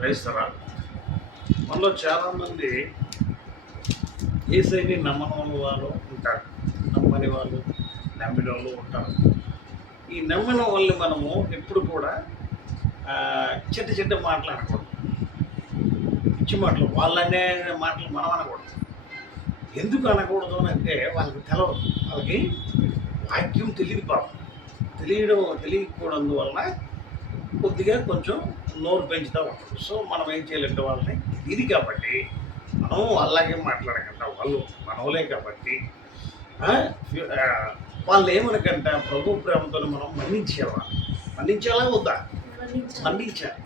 క్రైస్తరాలు మనలో చాలామంది యేసయ్యని నమ్మని వాళ్ళు ఉంటారు, నమ్మని వాళ్ళు, నమ్మిన వాళ్ళు ఉంటారు. ఈ నమ్మిన వాళ్ళని మనము ఎప్పుడు కూడా చెడ్డ చెడ్డ మాటలు అనకూడదు, పిచ్చి మాటలు, వాళ్ళనే మాటలు మనం అనకూడదు. ఎందుకు అనకూడదు అని అంటే వాళ్ళకి తెలవదు, వాళ్ళకి వాక్యం తెలియదు, పాపం తెలియకపోవడం వలన కొద్దిగా కొంచెం నోరు పెంచుతూ ఉంటారు. సో మనం ఏం చేయాలంటే వాళ్ళని ఇది కాబట్టి మనం అలాగే మాట్లాడకుండా, వాళ్ళు మనవలే కాబట్టి వాళ్ళు ఏమనకంట ప్రభు ప్రేమతో మనం మన్నించాలా వద్దా? మన్నించాలి.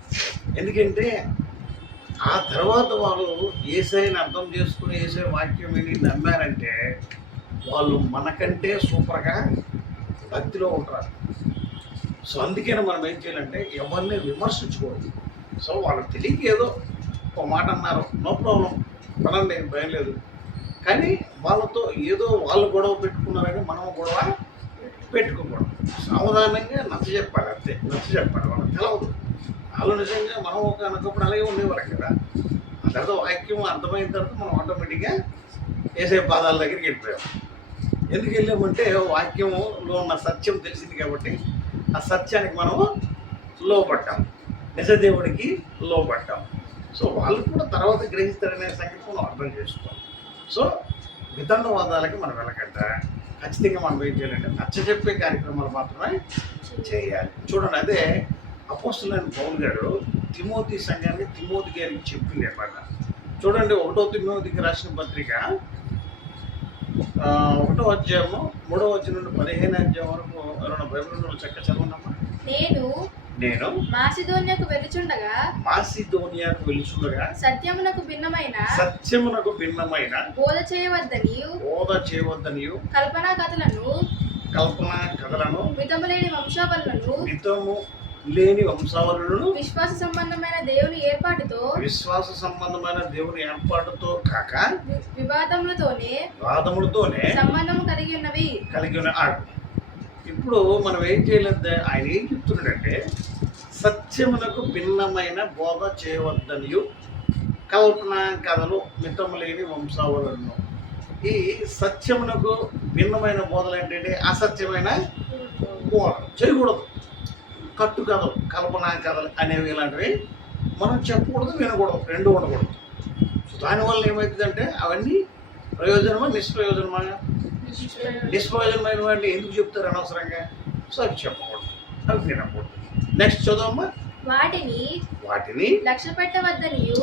ఎందుకంటే ఆ తర్వాత వాళ్ళు యేసయ్యని అర్థం చేసుకుని యేసయ్య వాక్యం విని నమ్మారంటే వాళ్ళు మనకంటే సూపర్గా భక్తిలో ఉంటారు. సో అందుకనే మనం ఏం చేయాలంటే ఎవరిని విమర్శించకూడదు. సో వాళ్ళకి తెలియక ఏదో ఒక మాట అన్నారు, నో ప్రాబ్లం, పనండి, భయం లేదు. కానీ వాళ్ళతో ఏదో వాళ్ళు గొడవ పెట్టుకున్నారని మనం గొడవ పెట్టుకోకూడదు. సావధానంగా నచ్చ చెప్పాలి, అంతే. నచ్చ చెప్పాలి, వాళ్ళకి తెలవదు. వాళ్ళు నిజంగా మనం ఒకప్పుడు అలాగే ఉండేవారు కదా. ఆ తర్వాత వాక్యం అర్థమైన తర్వాత మనం ఆటోమేటిక్గా యేసయ్య పాదాల దగ్గరికి వెళ్ళిపోయాం. ఎందుకు వెళ్ళామంటే వాక్యంలో ఉన్న సత్యం తెలిసింది కాబట్టి ఆ సత్యానికి మనము లోపడ్డాం, నిజదేవుడికి లోపడ్డాం. సో వాళ్ళు కూడా తర్వాత గ్రహిస్తారనే సంగతి మనం అర్థం చేసుకోవాలి. సో వితండవాదాలకి మనం వెళ్ళకుండా ఖచ్చితంగా మనం ఏం చేయాలంటే నచ్చజెప్పే కార్యక్రమాలు మాత్రమే చేయాలి. చూడండి, అదే అపోస్తలుడైన పౌలు గారు తిమోతి సంఘాన్ని తిమోతి గారికి చెప్పింది అన్నమాట. చూడండి, 1వ తిమోతికి రాసిన పత్రిక 1వ అధ్యాయము 3వ వచనం నుండి 15వ అధ్యాయం వరకు ఎవరైనా బైబిల్ చక్క చదవనమ్మా. నేను మాసిదోనియాకు వెలుచుండగా సత్యమునకు భిన్నమైన బోధ చేయవద్దనియు కల్పనా కథలను మితము లేని వంశావళులను విశ్వాస సంబంధమైన దేవుని ఏర్పాటుతో కాక వివాదములతోనే సంబంధము కలిగి ఉన్న ఇప్పుడు మనం ఏం చేయలేదు. ఆయన ఏం చెప్తున్నాడంటే సత్యమునకు భిన్నమైన బోధ చేయవద్దనియు కల్పన కథలు మితము లేని వంశావళులను. ఈ సత్యమునకు భిన్నమైన బోధలు ఏంటంటే అసత్యమైన బోధ చేయకూడదు. కట్టు కథలు, కల్పనా కథలు అనేవి ఇలాంటివి మనం చెప్పకూడదు, వినకూడదు, రెండు ఉండకూడదు. సో దానివల్ల ఏమవుతుందంటే అవన్నీ ప్రయోజనమా నిష్ప్రయోజనమైన వాటిని ఎందుకు చెప్తారు అనవసరంగా? సో అవి చెప్పకూడదు, అవి వినకూడదు. నెక్స్ట్ చదవమ్మా. వాటిని లక్ష్య పెట్టవద్దనియు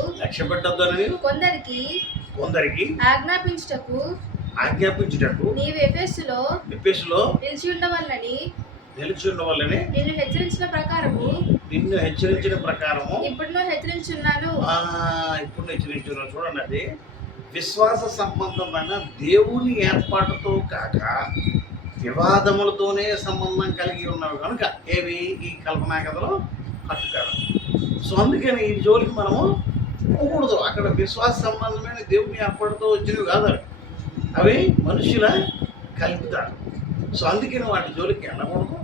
కొందరికి ఆజ్ఞాపించుటకు నీవు ఎఫెసులో నిలిచి ఉండవల్లని నిన్ను హెచ్చరించిన ప్రకారము ఇప్పుడు హెచ్చరించున్నాను. చూడండి, అది విశ్వాస సంబంధమైన దేవుని ఏర్పాటుతో కాక వివాదములతోనే సంబంధం కలిగి ఉన్నవి కనుక ఏవి ఈ కల్పనా కథలు, కట్టుకథలు. సో అందుకని ఈ జోలికి మనము పోకూడదు. అక్కడ విశ్వాస సంబంధమైన దేవుని ఏర్పాటుతో వచ్చినవి కాదు, అవి మనుషుల కల్పితాలు. సో అందుకని వాటి జోలికి వెళ్ళకూడదు.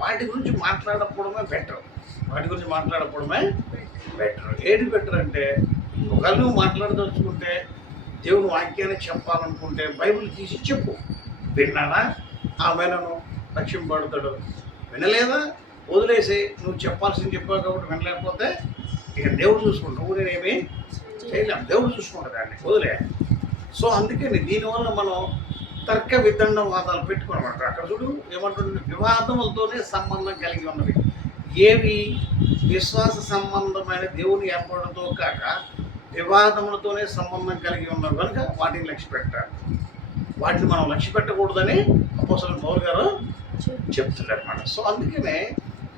వాటి గురించి మాట్లాడకపోవడమే బెటర్. ఏది బెటర్ అంటే ఒకళ్ళు మాట్లాడదలుచుకుంటే, దేవుని వాక్యాన్ని చెప్పాలనుకుంటే బైబిల్ తీసి చెప్పు. విన్నానా ఆమెను రక్షింపబడతాడు, వినలేదా వదిలేసి, నువ్వు చెప్పాల్సింది చెప్పావు కాబట్టి వినలేకపోతే ఇక దేవుడు చూసుకుంటావు, నేనేమి చేయలేము, దేవుడు చూసుకుంటాడు, దాన్ని వదిలే. సో అందుకని దీనివల్ల మనం తర్క వితండవాదాలు పెట్టుకోనమాట. అక్కడ చూడు ఏమంటుంది, వివాదములతోనే సంబంధం కలిగి ఉన్నవి. ఏవి? విశ్వాస సంబంధమైన దేవుని ఏర్పడంతో కాక వివాదములతోనే సంబంధం కలిగి ఉన్నవి కనుక వాటిని లక్ష్య పెట్టాలి. వాటిని మనం లక్ష్య పెట్టకూడదని అపోస్తలుడైన పౌలు గారు చెప్తున్నారు అన్నమాట. సో అందుకనే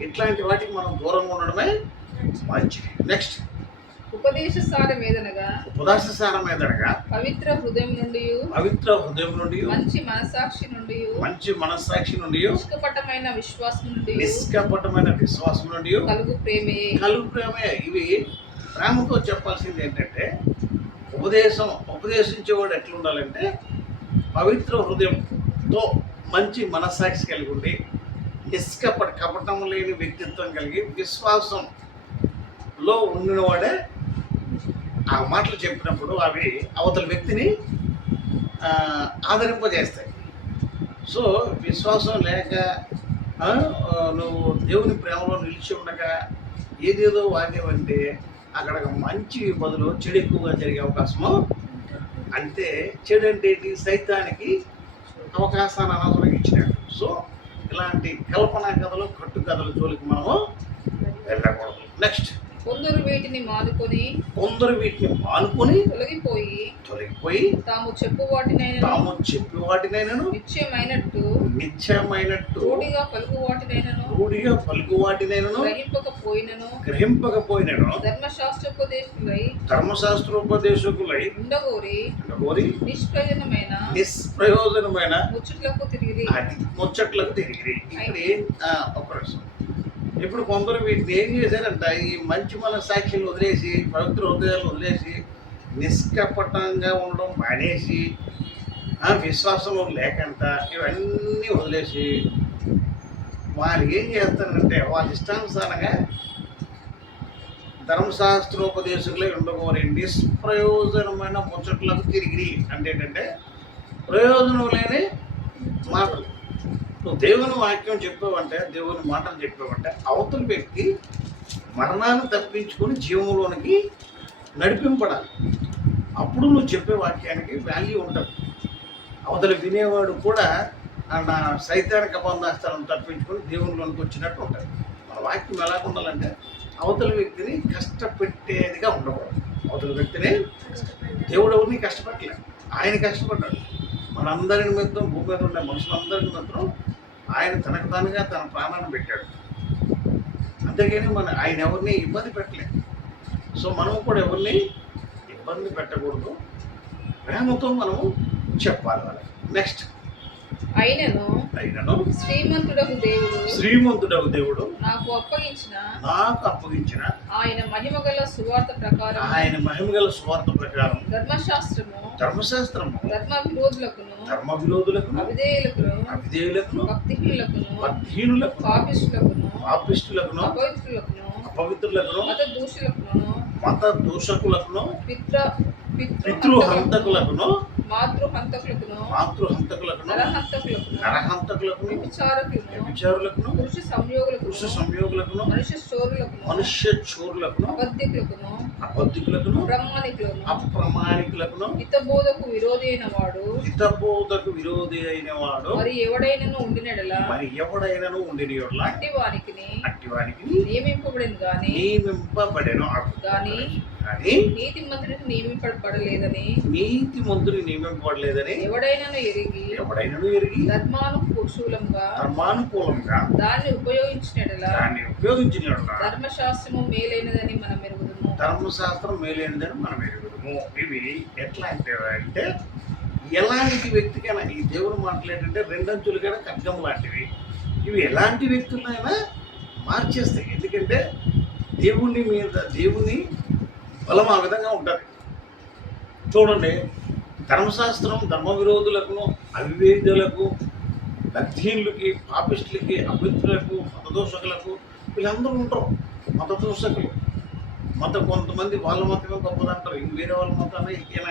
ఇట్లాంటి వాటికి మనం దూరంగా ఉండడమే మంచిది. నెక్స్ట్, ఉపదేశ సారం ఏదనగా పవిత్ర హృదయం నుండి మంచి మనస్సాక్షి నుండి నిష్కపటమైన విశ్వాసం నుండి కలుగు ప్రేమే. ఇవి ప్రేమతో చెప్పాల్సింది ఏంటంటే ఉపదేశించేవాడు ఎట్లా ఉండాలంటే పవిత్ర హృదయంతో మంచి మనస్సాక్షి కలిగి ఉండి కపటం లేని వ్యక్తిత్వం కలిగి లో ఉండినవాడే ఆ మాటలు చెప్పినప్పుడు అవి అవతల వ్యక్తిని ఆదరింపజేస్తాయి. సో విశ్వాసం లేక నువ్వు దేవుని ప్రేమలో నిలిచి ఉండగా ఏదేదో వాగేవంటే అక్కడ మంచి బదులు చెడు ఎక్కువగా జరిగే అవకాశము. అంటే చెడు అంటే ఏంటి? సైతానికి అవకాశాన్ని అనవసరంగా ఇచ్చినట్టు. సో ఇలాంటి కల్పనా కథలు, కట్టు కథల జోలికి మనము వెళ్ళకూడదు. నెక్స్ట్, కొందరు వీటిని మానుకొని తొలగిపోయి తాము చెప్పు వాటినైనను నిత్యమైనట్టు రూఢిగా పలుకు వాటినైనను గ్రహింపకపోయినను ధర్మశాస్త్రోపదేశకులై ఉండగోరి నిష్ప్రయోజనమైన ముచ్చట్లకు తిరిగి. ఇక్కడ ఒక ప్రశ్న. ఇప్పుడు కొందరు వీటిని ఏం చేశారంట, ఈ మంచి మన సాక్ష్యాలు వదిలేసి, పవిత్ర హృదయాలు వదిలేసి, నిష్కపటంగా ఉండడం మానేసి, విశ్వాసం లేకంట ఇవన్నీ వదిలేసి వాళ్ళు ఏం చేస్తారంటే వాళ్ళ ఇష్టానుసారంగా ధర్మశాస్త్రోపదేశకులే ఉండకూడదు నిష్ప్రయోజనమైన ముచ్చట్లకు తిరిగి. అంటే ఏంటంటే ప్రయోజనం లేని మాటలు. నువ్వు దేవుని వాక్యం చెప్పావంటే, దేవుని మాటలు చెప్పావంటే అవతల వ్యక్తి మరణాన్ని తప్పించుకొని జీవంలోనికి నడిపింపడాలి. అప్పుడు నువ్వు చెప్పే వాక్యానికి వాల్యూ ఉంటుంది. అవతల వినేవాడు కూడా నా సైతానికి అబంధాస్తాలను తప్పించుకొని దేవునిలోనికి వచ్చినట్టు ఉంటుంది. మన వాక్యం ఎలా ఉండాలంటే అవతల వ్యక్తిని కష్టపెట్టేదిగా ఉండకూడదు. అవతల వ్యక్తిని దేవుడు ఎవరిని కష్టపెట్టలేదు, ఆయన కష్టపడ్డాడు. మనందరి నిమిత్తం, భూమి మీద ఉండే మనుషులందరి నిమిత్తం ఆయన తనకు తానుగా తన ప్రాణాన్ని పెట్టాడు. అంతేగాని ఆయన ఎవరిని ఇబ్బంది పెట్టలేదు. సో మనం కూడా ఎవరిని ఇబ్బంది పెట్టకూడదు, ప్రేమతో మనము చెప్పాలి వాళ్ళకి. నెక్స్ట్, అయినను శ్రీమంతుడగు దేవుడు నాకు అప్పగించిన ఆయన మహిమగల సువార్త ప్రకారం ధర్మశాస్త్రము ధర్మ విరోధులకు అవిధేయులకును భక్తిహీనులకు పాపిష్టులకును అపవిత్రులకును మత దూషకులకును పితృహంతకులకును మాతృహంతకులకు నరహంతకులకు వ్యభిచారులకును పురుష సంయోగులకు మనుష్య చోరులకు అబద్ధికులకు అప్రమాణికులకు హితబోధకు విరోధి అయిన వాడు మరి ఎవడైనను ఉండిన అట్టివానికి నియమింపబడెను గాని నీతిమంతుడికి నియమింపబడలేదని ఎవడైనను ఎరిగి ధర్మానుకూలంగా దాన్ని ఉపయోగించిన ధర్మశాస్త్రము మేలైనదని మనం ఎరుగుదుము. ఇవి ఎట్లా అంటే ఎలాంటి వ్యక్తికైనా ఈ దేవుని మాటలు ఏంటంటే రెండంచులుగా ఖడ్గం లాంటివి. ఇవి ఎలాంటి వ్యక్తులైనా మార్చేస్తాయి. ఎందుకంటే దేవుని బలం ఆ విధంగా ఉంటుంది. చూడండి, ధర్మశాస్త్రం ధర్మ విరోధులకు, అవివేకులకు, భక్తిహీనులకి, పాపిష్టులకి, అభివృద్ధులకు, మతదోషకులకు వీళ్ళందరూ ఉంటారు. మతదోషకులు కొంతమంది వాళ్ళ మతమే గొప్పదంటారు, వేరే వాళ్ళ మతాన్ని ఇంకేనా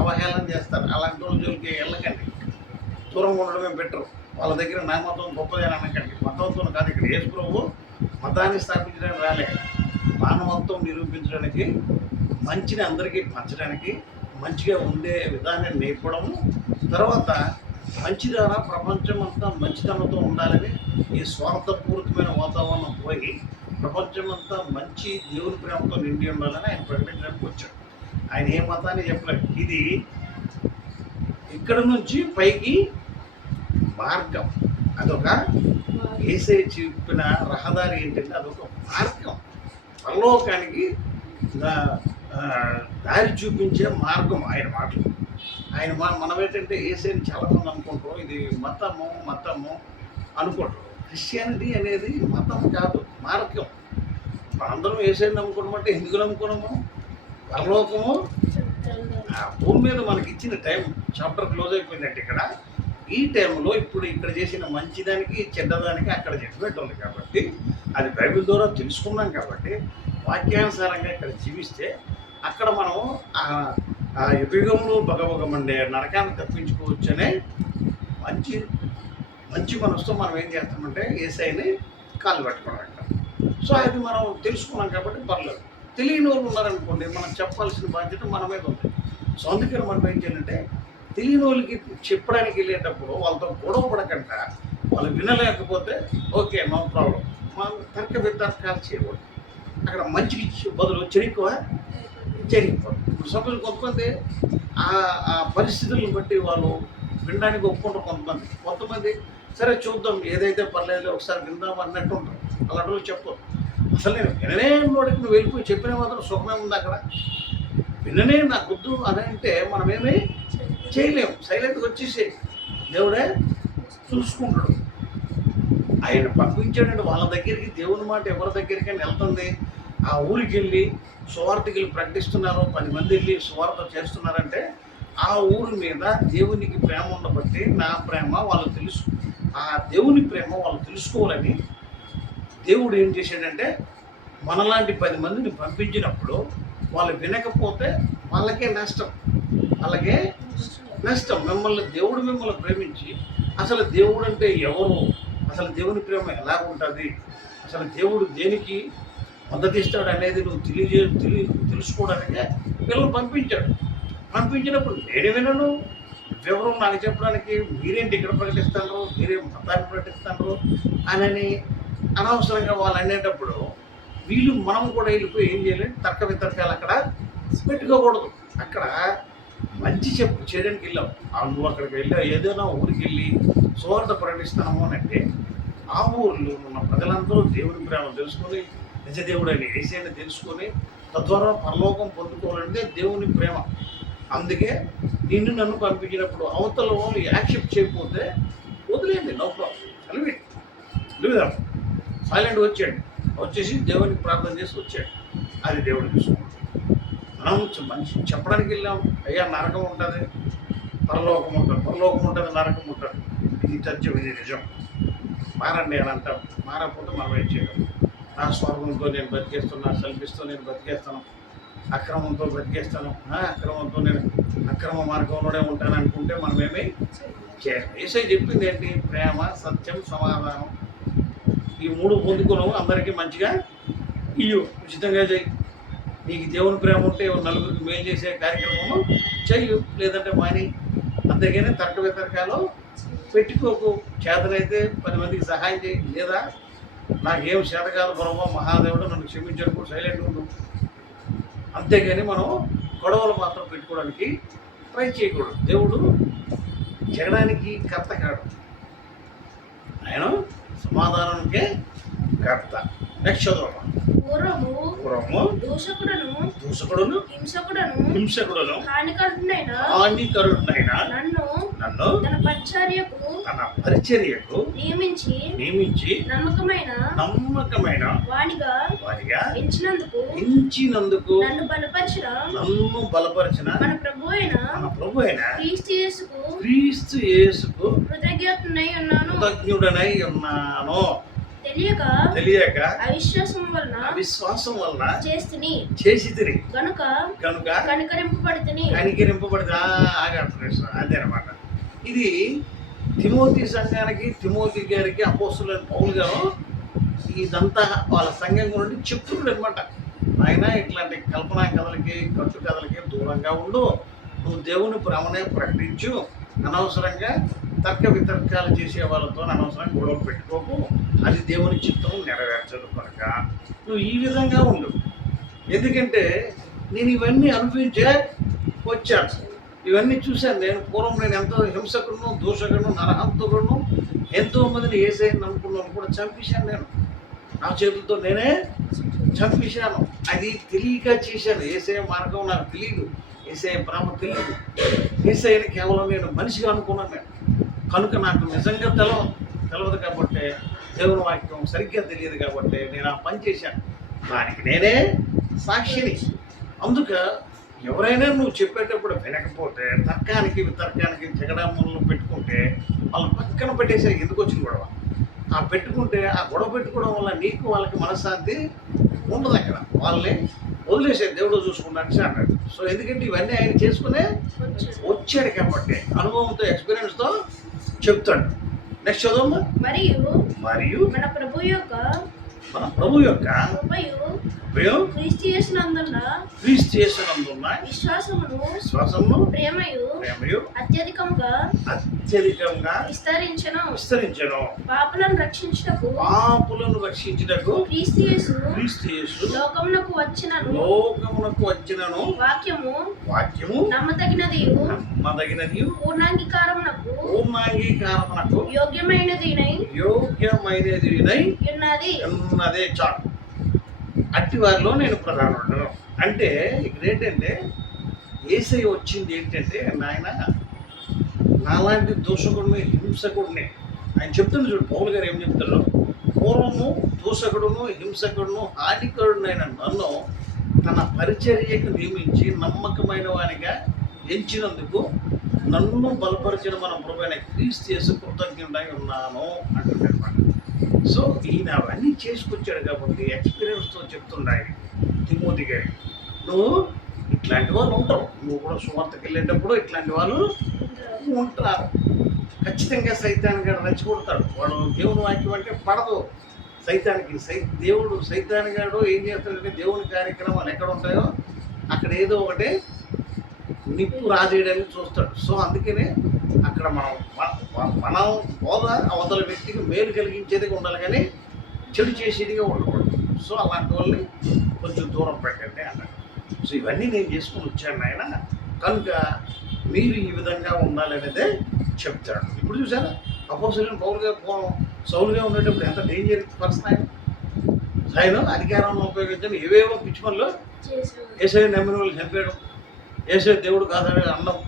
అవహేళన చేస్తారు. అలాంటి వాళ్ళ జోలికి వెళ్ళకండి, దూరంగా ఉండడమే బెటరు. వాళ్ళ దగ్గర నా మతం గొప్పదే అనకండి. మతంతో కాదు, ఇక్కడ యేసు ప్రభువు మతాన్ని స్థాపించడానికి రాలే, మానవత్వం నిరూపించడానికి, మంచిని అందరికీ పంచడానికి, మంచిగా ఉండే విధానాన్ని నేర్పడము, తర్వాత మంచి ద్వారా ప్రపంచం అంతా మంచితనంతో ఉండాలని ఈ స్వార్థపూరితమైన వాతావరణం పోయి ప్రపంచం అంతా మంచి దేవుని ప్రేమతో నిండి ఉండాలని ఆయన ప్రకటించడానికి వచ్చాడు. ఆయన ఏ మతాన్ని చెప్పలేదు. ఇది ఇక్కడ నుంచి పైకి మార్గం, అదొక యేసే చెప్పిన రహదారి ఏంటంటే అదొక మార్గం, పరలోకానికి దారి చూపించే మార్గం ఆయన మాటలు. ఆయన మనం ఏంటంటే యేసేని చాలామంది అనుకుంటారు ఇది మతము అనుకుంటారు. క్రిస్టియానిటీ అనేది మతం కాదు, మార్గం. అందరం యేసేని నమ్ముకోవడం ఎందుకు నమ్ముకున్నాము? పరలోకము భూమి మీద మనకి ఇచ్చిన టైం చాప్టర్ క్లోజ్ అయిపోయిందంటే ఇక్కడ ఈ టైంలో ఇప్పుడు ఇక్కడ చేసిన మంచిదానికి చెడ్డదానికి అక్కడ జడ్జిమెంట్ ఉంది కాబట్టి అది బైబిల్ ద్వారా తెలుసుకున్నాం కాబట్టి వాక్యానుసారంగా ఇక్కడ జీవిస్తే అక్కడ మనం ఆ యుగంలో భగభగమండే నరకాన్ని తప్పించుకోవచ్చు అనే మంచి మంచి మనసుతో మనం ఏం చేస్తామంటే యేసయ్యని కాలు పట్టుకోవడం. సో అది మనం తెలుసుకున్నాం కాబట్టి పర్లేదు. తెలియని వాళ్ళు ఉన్నారనుకోండి, మనం చెప్పాల్సిన బాధ్యత మన మీద ఉంది. సో అందుకని మనం ఏం చేయాలంటే తెలియని వాళ్ళకి చెప్పడానికి వెళ్ళేటప్పుడు వాళ్ళతో గొడవ పడకుండా, వాళ్ళు వినలేకపోతే ఓకే నో ప్రాబ్లం, మనం తర్క వితర్కాలు చేయకూడదు. అక్కడ మంచికి బదులు చెడిపోదు. ఇప్పుడు సపోజ్ కొంతమంది ఆ పరిస్థితులను బట్టి వాళ్ళు వినడానికి ఒప్పుకుంటారు. కొంతమంది సరే చూద్దాం ఏదైతే పర్లేదు ఒకసారి విందాం అన్నట్టు ఉంటారు. అలాంటి చెప్పదు. అసలు నేను విననే వాడికి నువ్వు వెళ్ళిపోయి చెప్పిన మాత్రం సుఖమే ఉంది. అక్కడ విననే నాకు వద్దు అని అంటే మనమేమీ చేయలేము. సైలెంట్గా వచ్చేసి దేవుడే చూసుకుంటాడు. ఆయన పంపించాడంటే వాళ్ళ దగ్గరికి దేవుని మాట ఎవరి దగ్గరికి వెళ్తుంది. ఆ ఊరికి వెళ్ళి సువార్తకి వెళ్ళి ప్రకటిస్తున్నారు, 10 మంది వెళ్ళి సువార్త చేస్తున్నారంటే ఆ ఊరి మీద దేవునికి ప్రేమ ఉండబట్టి నా ప్రేమ వాళ్ళు ఆ దేవుని ప్రేమ వాళ్ళు తెలుసుకోవాలని దేవుడు ఏం చేశాడంటే మనలాంటి 10 మందిని పంపించినప్పుడు వాళ్ళు వినకపోతే వాళ్ళకే నష్టం. మిమ్మల్ని ప్రేమించి అసలు దేవుడు అంటే ఎవరు, అసలు దేవుని ప్రేమ ఎలా ఉంటుంది, అసలు దేవుడు దేనికి మద్దతిస్తాడు అనేది నువ్వు తెలుసుకోవడానికి వీళ్ళని పంపించినప్పుడు నేను వినను, ఎవరు నాకు చెప్పడానికి మీరేంటి ఇక్కడ ప్రకటిస్తారు, మీరేం మతాన్ని ప్రకటిస్తారు అని అనవసరంగా వాళ్ళు అనేటప్పుడు మనం కూడా వెళ్ళిపోయి ఏం చేయలేదు, తర్క వితర్కాలు అక్కడ పెట్టుకోకూడదు. అక్కడ మంచి చేయడానికి వెళ్ళావు. నువ్వు అక్కడికి వెళ్ళావు, ఏదైనా ఊరికి వెళ్ళి సువార్త ప్రకటిస్తున్నాము అని అంటే ఆ ఊరిలో ఉన్న ప్రజలందరూ దేవుని ప్రేమ తెలుసుకొని నిజదేవుడు అని యేసయ్యని తెలుసుకొని తద్వారా పరలోకం పొందుకోవాలంటే దేవుని ప్రేమ. అందుకే నన్ను పంపించినప్పుడు అవతల వాళ్ళు యాక్సెప్ట్ చేయకపోతే వదిలేయండి, నో ప్రాబ్లం. లేదా సైలెంట్ వచ్చేసి దేవునికి ప్రార్థన చేసి వచ్చాడు. అది దేవుడు చూసుకుంటాడు. మనం మంచి చెప్పడానికి వెళ్ళాం, అయ్యా నరకం ఉంటుంది, పరలోకం ఉంటుంది, నరకం ఉంటుంది, ఇది సత్యం, ఇది నిజం, మారండి అని అంటాం. మారకపోతే మనం ఏం చేయడం. నా స్వార్థంతో నేను బతికేస్తున్నా, సెల్ఫిస్తో నేను బతికేస్తాను, అక్రమంతో బతికేస్తాను, అక్రమంతో నేను అక్రమ మార్గంలోనే ఉంటాను అనుకుంటే మనం ఏమీ చేయాలి. యేసయ్య చెప్పింది ఏంటి? ప్రేమ, సత్యం, సమాధానం, ఈ 3 పొందుకున్నావు. అందరికీ మంచిగా ఇయ్యు, ఉచితంగా చెయ్యి. నీకు దేవుని ప్రేమ ఉంటే నలుగురికి మేలు చేసే కార్యక్రమం చెయ్యు, లేదంటే మాని. అంతేగాని తర్క వితర్కాలు పెట్టుకోకు. చేతనైతే 10 మందికి సహాయం చేయి, లేదా నాకేం చేతకాల ప్రభావ మహాదేవుడు నన్ను క్షమించడానికి సైలెంట్ ఉండు. అంతేగాని మనం గొడవలు మాత్రం పెట్టుకోవడానికి ట్రై చేయకూడదు. దేవుడు జగడానికి కర్త కాడు, ఆయన సమాధానానికే కర్త. నెక్స్ట్ చదవమా. పూర్వము దూషకుడును హింసకుడును హానికరుడైన నన్ను తన పరిచర్యకు నియమించి నమ్మకమైన వానిగా ఎంచినందుకు నన్ను బలపరిచిన మన ప్రభు అయిన క్రీస్తు యేసుకు కృతజ్ఞుడనై ఉన్నాను. తెలియక అవిశ్వాసం వలన చేసి తిరిగి కనుక కనికరింపబడితే అదేనమాట. ఇది తిమోతి సంఘానికి, తిమోతి గారికి అపోస్తలుడైన పౌలు గారు ఇదంతా వాళ్ళ సంఘం గురించి చెప్తున్నాడు అనమాట. ఆయన ఇట్లాంటి కల్పనా కథలకి, కట్టు కథలకి దూరంగా ఉండు, నువ్వు దేవుని ప్రేమనే ప్రకటించు, అనవసరంగా తర్క వితర్కాలు చేసే వాళ్ళతో అనవసరంగా గొడవ పెట్టుకోకు, అది దేవుని చిత్తం నెరవేర్చదు కనుక నువ్వు ఈ విధంగా ఉండు. ఎందుకంటే నేను ఇవన్నీ అనుభవించే వచ్చాను, ఇవన్నీ చూశాను. నేను పూర్వం నేను ఎంతో హింసకుడును, దూషకుడును, నరహంతకుడును, ఎంతోమందిని యేసయ్యని నమ్ముకున్నాను కూడా చంపేశాను. నేను నా చేతులతో నేనే చంపేశాను. అది తెలియక చేశాను. యేసయ్య మార్గం నాకు తెలియదు, యేసయ్య ప్రేమ తెలియదు. యేసయ్యని కేవలం నేను మనిషిగా అనుకున్నాను. నేను కనుక నాకు నిజంగా తెలవదు కాబట్టి, దేవుని వాక్యం సరిగ్గా తెలియదు కాబట్టి నేను ఆ పని చేశాను. దానికి నేనే సాక్షిని. అందుక ఎవరైనా నువ్వు చెప్పేటప్పుడు వినకపోతే తర్కానికి వితర్కానికి జగడాములను పెట్టుకుంటే వాళ్ళు పక్కన పెట్టేసరికి ఎందుకు వచ్చింది గొడవ. ఆ పెట్టుకుంటే ఆ గొడవ పెట్టుకోవడం వల్ల నీకు వాళ్ళకి మనశ్శాంతి ఉండదు అక్కడ. వాళ్ళని వదిలేసే దేవుడు చూసుకున్నాడు అన్నాడు. సో ఎందుకంటే ఇవన్నీ ఆయన చేసుకునే వచ్చాడు కాబట్టి అనుభవంతో ఎక్స్పీరియన్స్తో చెప్తాడు. నెక్స్ట్ చదవమ్మా. మరియు మన ప్రభు యొక్క కృపయు క్రీస్తు యేసునందున్న విశ్వాసమును ప్రేమయు అత్యధికంగా విస్తరించెను. పాపులను రక్షించుటకు క్రీస్తు యేసు లోకమునకు వచ్చినను వాక్యము నమ్మదగినది పూర్ణాంగీకారమునకు యోగ్యమైనది ఉన్నదే చాలు. అట్టి వారిలో నేను ప్రధానుడను. అంటే ఇక్కడ ఏంటంటే యేసయ్య వచ్చింది ఏంటంటే, నాయన నాలాంటి దోషకుడిని హింసకుడిని ఆయన చెప్తుంది. చూడు పౌలు గారు ఏం చెప్తారు, పూర్వము దోషకుడును హింసకుడును హానికరుడునైన నన్ను తన పరిచర్యకు నియమించి నమ్మకమైన వానిగా ఎంచినందుకు నన్ను బలపరిచిన మన ప్రభువైన క్రీస్తు యేసు కృతజ్ఞుడై ఉన్నాను అంటున్నాడు. సో ఈయన అవన్నీ చేసుకొచ్చాడు కాబట్టి ఎక్స్పీరియన్స్తో చెప్తున్నాయి తిమోతి గారి, నువ్వు ఇట్లాంటి వాళ్ళు ఉంటావు, నువ్వు కూడా సువార్తకి వెళ్ళేటప్పుడు ఇట్లాంటి వాళ్ళు ఉంటారు. ఖచ్చితంగా సైతాన్ని గారు రెచ్చగొడతాడు. వాడు దేవుని వాక్యం అంటే పడదు సైతానికి. దేవుడు సైతాన్ని గారు ఏం చేస్తాడంటే దేవుని కార్యక్రమాలు ఎక్కడ ఉంటాయో అక్కడ ఏదో ఒకటి నిప్పు రాజేయడానికి చూస్తాడు. సో అందుకనే అక్కడ మనం బోధ అవతల వ్యక్తికి మేలు కలిగించేదిగా ఉండాలి కానీ చెడు చేసేదిగా ఉండకూడదు. సో అలాంటి వాళ్ళని కొంచెం దూరం పెట్టండి అన్నాడు. సో ఇవన్నీ నేను చేసుకుని వచ్చాను ఆయన, కనుక మీరు ఈ విధంగా ఉండాలనేదే చెప్తాడు. ఇప్పుడు చూసారా అపోస్తలుని సౌలుగా ఉండేటప్పుడు ఎంత డేంజర్ పర్సన్ ఆయన అధికారంలో ఉపయోగించడం ఏవేవో పిచ్చుమల్లో యేసయ్య నమ్మిన వాళ్ళు చంపేయడం, యేసయ్య దేవుడు కాదని అనడం.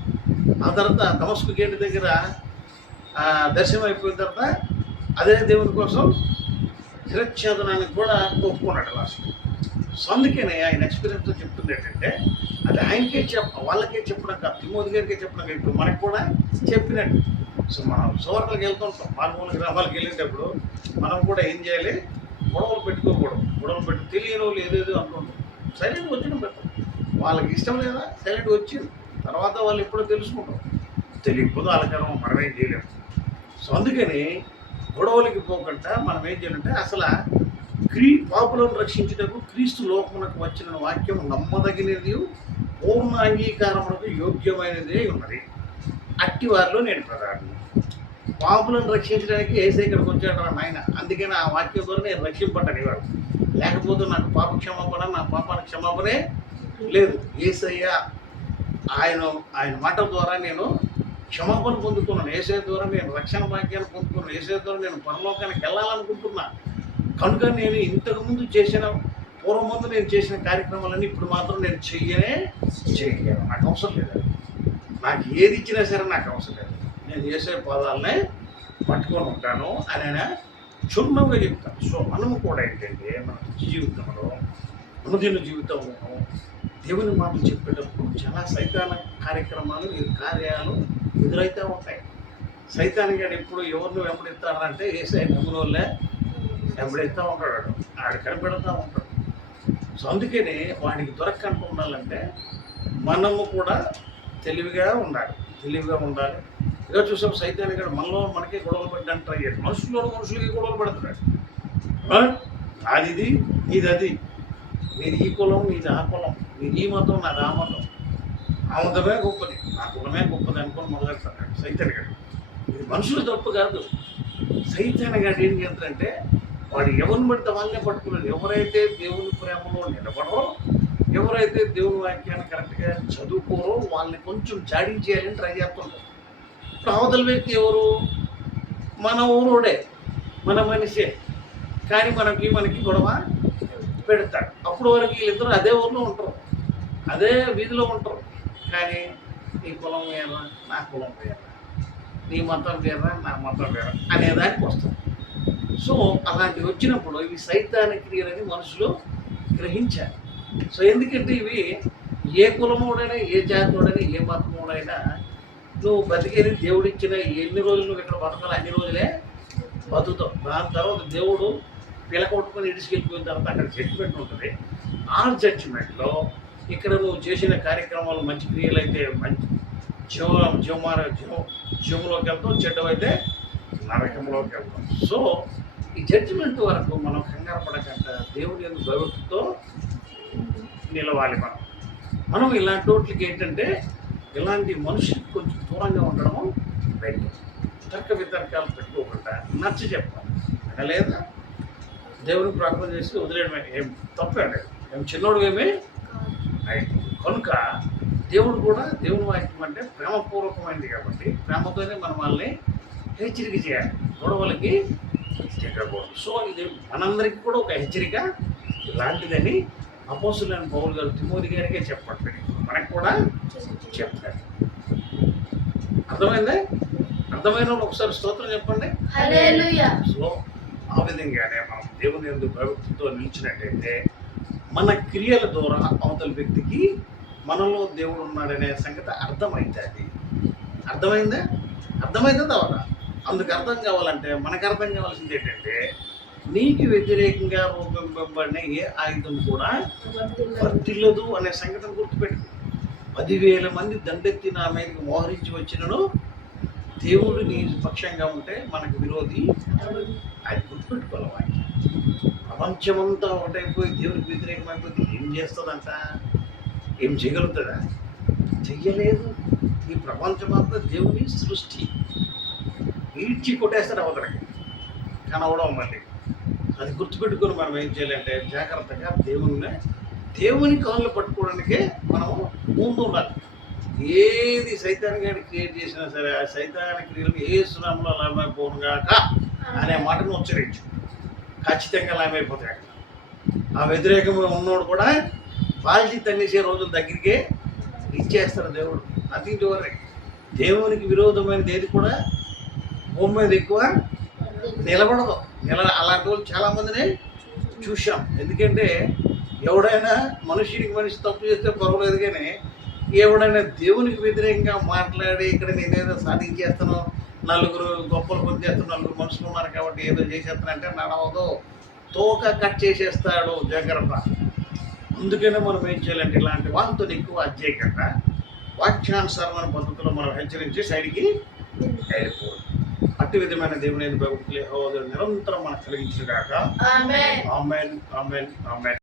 ఆ తర్వాత దమస్కు గేట్ దగ్గర దర్శనం అయిపోయిన తర్వాత అదే దేవుని కోసం శిరచ్ఛేదనానికి కూడా ఒప్పుకున్నాడు లాస్ట్. సో అందుకనే ఆయన ఎక్స్పీరియన్స్తో చెప్తుంది ఏంటంటే అది ఆయనకే వాళ్ళకే చెప్పడం కాదు, తిమోతి గారికే చెప్పడం కాదు, ఇప్పుడు మనకు కూడా చెప్పినట్టు. సో మనం సువార్తలకు వెళ్తుంటాం, మారుమూల గ్రామాలకు వెళ్ళేటప్పుడు మనం కూడా ఏం చేయాలి, గొడవలు పెట్టుకోకూడదు. గొడవలు పెట్టి తెలియని వాళ్ళు ఏదేదో అనుకుంటాం, సైలెంట్గా వచ్చిన పెట్టాం. వాళ్ళకి ఇష్టం లేదా సైలెంట్గా వచ్చింది, తర్వాత వాళ్ళు ఎప్పుడో తెలుసుకుంటాం. తెలియకపోతే అలకరం మనమేం చేయలేము. సో అందుకని గొడవలకి పోకుండా మనం ఏం చేయాలంటే అసలు పాపులను రక్షించుటకు క్రీస్తు లోకమునకు వచ్చిన వాక్యం నమ్మదగినది పూర్ణ అంగీకారమునకు యోగ్యమైనదే ఉన్నది. అట్టి వారిలో నేను ప్రధాని. పాపులను రక్షించడానికి యేసయ్య ఇక్కడికి వచ్చాడు నాయన. అందుకని ఆ వాక్యం ద్వారా నేను రక్షింపడ్డాను ఇవాళ. లేకపోతే నాకు పాప క్షమాపణ, నా పాపానికి క్షమాపణే లేదు. యేసయ్య ఆయన మాట ద్వారా నేను క్షమాపణ పొందుకున్నాను. యేసయ్య ద్వారా నేను రక్షణ భాగ్యాన్ని పొందుకున్నాను. యేసయ్య ద్వారా నేను పరలోకానికి వెళ్ళాలనుకుంటున్నా. కనుక నేను ఇంతకుముందు పూర్వముందు నేను చేసిన కార్యక్రమాలన్నీ ఇప్పుడు మాత్రం నేను చెయ్యను. నాకు అవసరం లేదు. నాకు ఏది ఇచ్చినా సరే నాకు అవసరం లేదు. నేను యేసయ్య పాదాలనే పట్టుకొని ఉంటాను అని ఆయన క్షుణ్ణంగా చెప్తాను. సో మనము కూడా ఏంటంటే మన జీవితంలో అనుదిన జీవితంలో దేవుని మాటలు చెప్పేటప్పుడు చాలా సైతాన కార్యాలు ఎదురైతే ఉంటాయి. సైతాన్ గారు ఎప్పుడు ఎవరిని వెంబడిస్తాడంటే యేసయ్య నమ్మిన వాళ్ళే వెంబడిస్తూ ఉంటాడు, ఆడు కనిపెడతా ఉంటాడు. సో అందుకని వాడికి దొరకకుండా ఉండాలంటే మనము కూడా తెలివిగా ఉండాలి. ఇక చూసాం సైతాన్ గారు మనకే గొడవలు పెట్టడానికి ట్రై చేయాలి. మనుషులకి గొడవలు పెడుతున్నాడు. నాది నీది అది, నీది ఈ కులం నీది ఆ కులం, నీది ఈ మతం నాది ఆ మతం, ఆ మతమే గొప్పది నా కులమే గొప్పది అనుకొని మొదలెడతాడు సైతాన్ గారు. ఇది మనుషులు తప్పు కాదు. సైతాన్ గారు ఏం చేస్తారంటే వాడు ఎవరిని పడితే వాళ్ళనే పట్టుకున్నాడు. ఎవరైతే దేవుని ప్రేమలో నిలబడరో, ఎవరైతే దేవుని వాక్యాన్ని కరెక్ట్గా చదువుకోరో వాళ్ళని కొంచెం జాడించేయాలని ట్రై చేస్తుంటారు. ఇప్పుడు అవతల వ్యక్తి ఎవరు, మన ఊరోడే, మన మనిషే, కానీ మనకి గొడవ పెడతాడు. అప్పుడు వరకు ఇద్దరు అదే ఊరిలో ఉంటారు, అదే వీధిలో ఉంటారు. కానీ నీ కులం వేరా నా కులం వేరా, నీ మతం వేరా నా మతం వేరా అనేదానికి వస్తుంది. సో అలాంటివి వచ్చినప్పుడు ఇవి సైతానిక క్రియలని మనుషులు గ్రహించారు. సో ఎందుకంటే ఇవి ఏ కులమోడైనా, ఏ జాతిలోడైనా, ఏ మతమోడైనా నువ్వు బతికేది దేవుడు ఇచ్చిన ఎన్ని రోజులు నువ్వు ఇక్కడ బతకాలి అన్ని రోజులే బతుకుతావు. దాని తర్వాత దేవుడు పిలకొట్టుకొని ఇడిచికెళ్ళిపోయిన తర్వాత అక్కడ జడ్జిమెంట్ ఉంటుంది. ఆ జడ్జిమెంట్లో ఇక్కడ నువ్వు చేసిన కార్యక్రమాలు మంచి క్రియలు అయితే మంచి జీవంలోకి వెళ్తాం, చెడ్డవైతే నరకంలోకి వెళ్తాం. సో ఈ జడ్జిమెంట్ వరకు మనం కంగారు పడకుండా దేవుని యందు భయభక్తితో నిలవాలి. మనం ఇలాంటి వాటికి ఏంటంటే ఇలాంటి మనుషులకు కొంచెం దూరంగా ఉండడము బయట తర్క వితర్కాలు పెట్టుకోకుండా నచ్చ చెప్పాలి. లేదా దేవుని ప్రార్థన చేసి వదిలేయడమే ఏం తప్పండి, ఏం చిన్నోడు ఏమీ అయితే. కనుక దేవుడు కూడా దేవుని వాక్యం అంటే ప్రేమపూర్వకమైనది కాబట్టి ప్రేమతోనే మనం వాళ్ళని హెచ్చరిక చేయాలి, గొడవలకి తిరగకూడదు. సో ఇది మనందరికీ కూడా ఒక హెచ్చరిక ఇలాంటిదని అపోస్తులైన పౌలు గారు తిమోతి గారికే చెప్పట్లేదు, మనకు కూడా చెప్తారు. అర్థమైందా? అర్థమైన వాళ్ళు ఒకసారి స్తోత్రం చెప్పండి. హల్లెలూయా. సో ఆ విధంగానే మనం దేవుని యందు భయభక్తితో నిలిచినట్టయితే మన క్రియల ద్వారా అవతల వ్యక్తికి మనలో దేవుడు ఉన్నాడనే సంగతి అర్థమవుతుంది. అర్థమైందా? అర్థమైందా తర్వాత అందుకు అర్థం కావాలంటే మనకు అర్థం కావాల్సింది ఏంటంటే నీకు వ్యతిరేకంగా రూపొందింపబడిన ఏ ఆయుధం కూడా వర్తిల్లదు అనే సంగతిని గుర్తుపెట్టు. 10,000 మంది దండెత్తి నా మీదకి మోహరించి వచ్చినను దేవుడు నీ పక్షంగా ఉంటే మనకు విరోధి అది గుర్తుపెట్టుకోవాలి. ప్రపంచమంతా ఒకటైపోయి దేవుడికి వ్యతిరేకమైపోతే ఏం చేస్తుందంట? ఏం చేయగలుగుతుందా? చెయ్యలేదు. ఈ ప్రపంచమంతా దేవుని సృష్టి, ఈడ్చి కొట్టేస్తారు అవతలకి కనవడం. మళ్ళీ అది గుర్తుపెట్టుకొని మనం ఏం చేయాలంటే జాగ్రత్తగా దేవుని కాళ్ళు పట్టుకోవడానికే మనం ముందు ఉండాలి. ఏది సైతాన్ గారి క్రియేట్ చేసినా సరే ఆ సైతాన్ క్రియలు ఏ సునాంలో లాభమైపోనుగాక అనే మాటను ఉచ్చరించు, ఖచ్చితంగా లాభమైపోతాయి. ఆ వ్యతిరేకంగా ఉన్నోడు కూడా బాల్చి తన్నేసే రోజుల దగ్గరికే ఇచ్చేస్తారు దేవుడు. Nothing to worry. దేవునికి విరోధమైనది ఏది కూడా భూమి మీద ఎక్కువ నిలబడదు. అలాంటి వాళ్ళు చాలామందిని చూసాం. ఎందుకంటే ఎవడైనా మనిషికి మనిషి తప్పు చేస్తే పర్వాలేదు, కానీ ఎవడైనా దేవునికి వ్యతిరేకంగా మాట్లాడి ఇక్కడ నేనేదో సాధించేస్తాను, నలుగురు గొప్పలు పనిచేస్తాను, నలుగురు మనుషులు ఉన్నారు కాబట్టి ఏదో చేసేస్తానంటే నడవదు, తోక కట్ చేసేస్తాడు. జాగ్రత్త. అందుకనే మనం ఏం చేయాలంటే ఇలాంటి వాళ్ళతో ఎక్కువ అధ్యయకుండా వాక్యానుసారమైన పద్ధతిలో మనం హెచ్చరించి సైడ్కి వెళ్ళిపోవాలి. అట్టి విధమైన దేవుని భక్తులు నిరంతరం మనకు కలిగించుగాక. ఆమేన్, ఆమేన్, ఆమేన్, ఆమేన్.